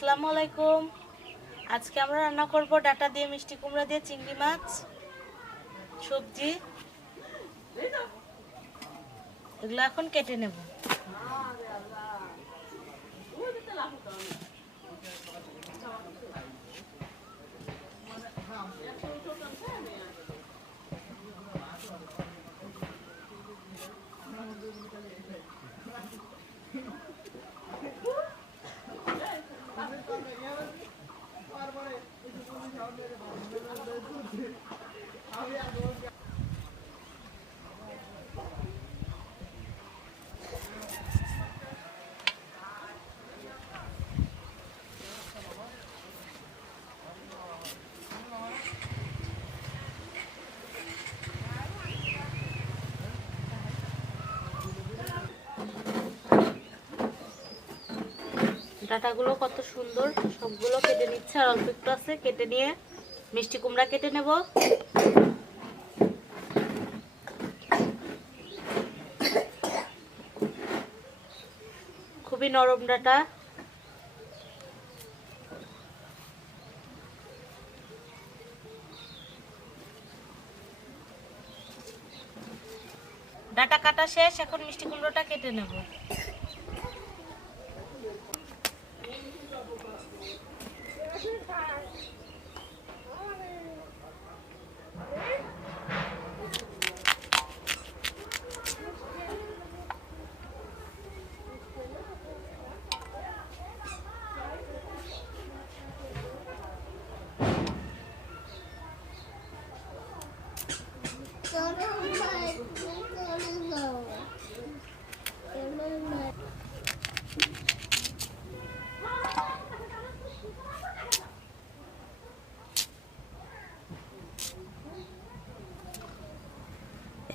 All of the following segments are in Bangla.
আসসালামু আলাইকুম। আজকে আমরা রান্না করব ডাটা দিয়ে মিষ্টি কুমড়া দিয়ে চিংড়ি মাছ সবজি। এগুলো এখন কেটে নেব। ডাটাগুলো কত সুন্দর, সবগুলো কেটে নিচ্ছে, আর অল্প একটু আছে, কেটে নিয়ে মিষ্টি কুমড়া কেটে নেব। খুবই নরম ডাটা। ডাটা কাটা শেষ, এখন মিষ্টি কুমড়োটা কেটে নেব।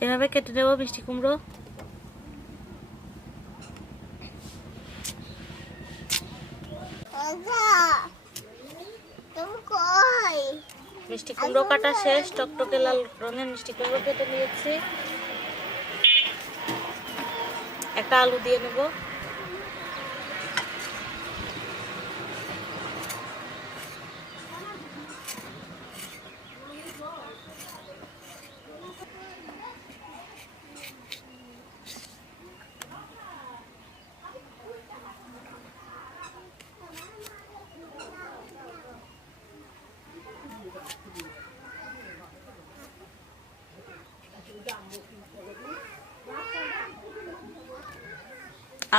এভাবে কেটে নেব মিষ্টি কুমড়ো। মিষ্টি কুমড়ো কাটা শেষ, টকটকে লাল রঙের মিষ্টি কুমড়ো কেটে নিয়েছি। একটা আলু দিয়ে নেব।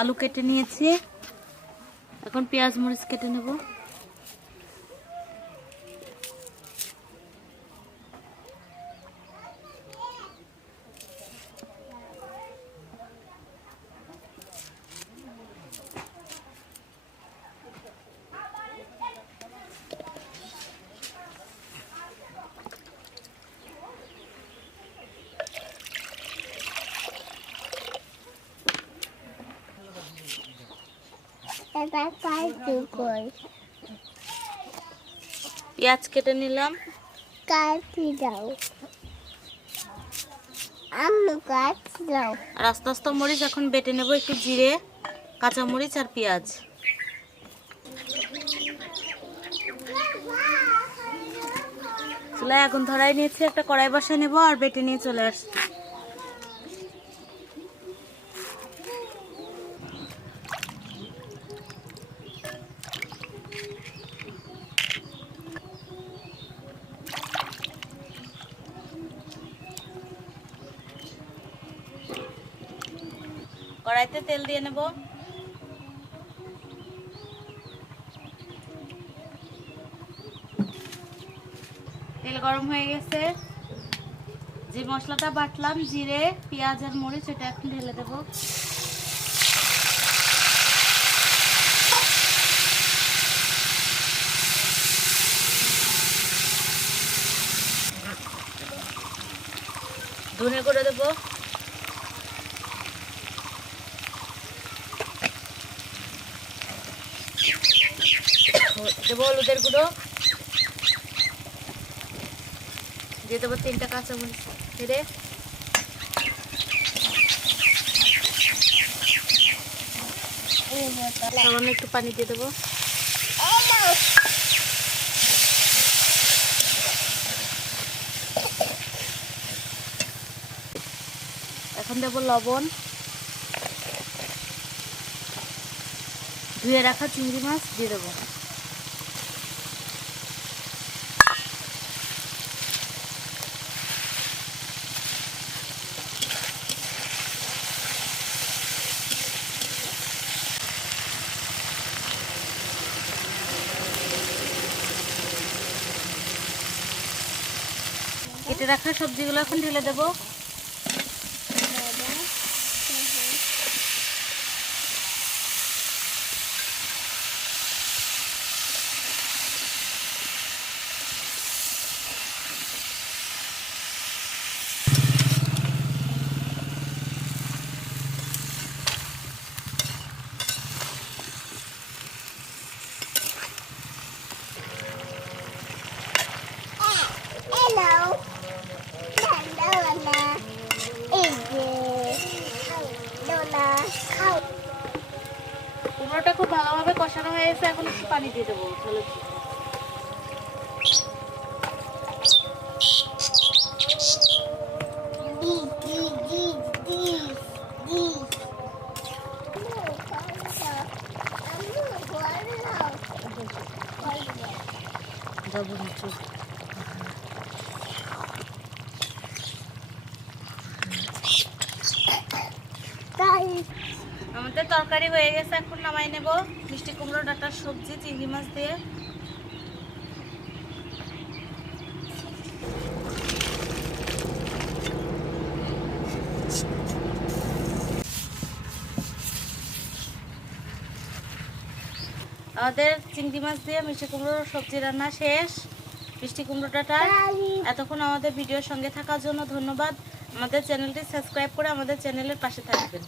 আলু কেটে নিয়েছি, এখন পেঁয়াজ মরিচ কেটে নেব। পেঁয়াজ কেটে নিলাম। আর আস্তে আস্তে মরিচ এখন বেটে নেব, একটু জিরে, কাঁচা মরিচ আর পেঁয়াজ। চুলায় আগুন ধরাই নিয়েছি, একটা কড়াই বসায় নেব আর বেটে নিয়ে চলে আসছি। কড়াইতে তেল দিয়ে নেব। তেল গরম হয়ে গেছে, যে মশলাটা বাটলাম জিরে পেঁয়াজ আর মরিচ, এটা এখন ঢেলে দেব। ধনে করে দেব। দেবো হলুদের গুঁড়ো, দিয়ে দেবো 3টা কাঁচামরিচ ছেড়ে, সামান্য একটু পানি দিয়ে দেবো। এখন দেব লবণ, ধুয়ে রাখা চিংড়ি মাছ দিয়ে দেবো। কেটে রাখা সবজিগুলো এখন ঢেলে দেবো। কুমড়োটা খুব ভালোভাবে কষানো হয়ে গেছে, এখন একটু পানি দিয়ে দেবো। আমাদের তরকারি হয়ে গেছে, এখন নামাই নেব। মিষ্টি কুমড়ো ডাঁটার সবজি চিংড়ি মাছ দিয়ে। আমাদের চিংড়ি মাছ দিয়ে মিষ্টি কুমড়োর সবজি রান্না শেষ। মিষ্টি কুমড়ো ডাঁটা। এতক্ষণ আমাদের ভিডিওর সঙ্গে থাকার জন্য ধন্যবাদ। আমাদের চ্যানেলটি সাবস্ক্রাইব করে আমাদের চ্যানেলের পাশে থাকবেন।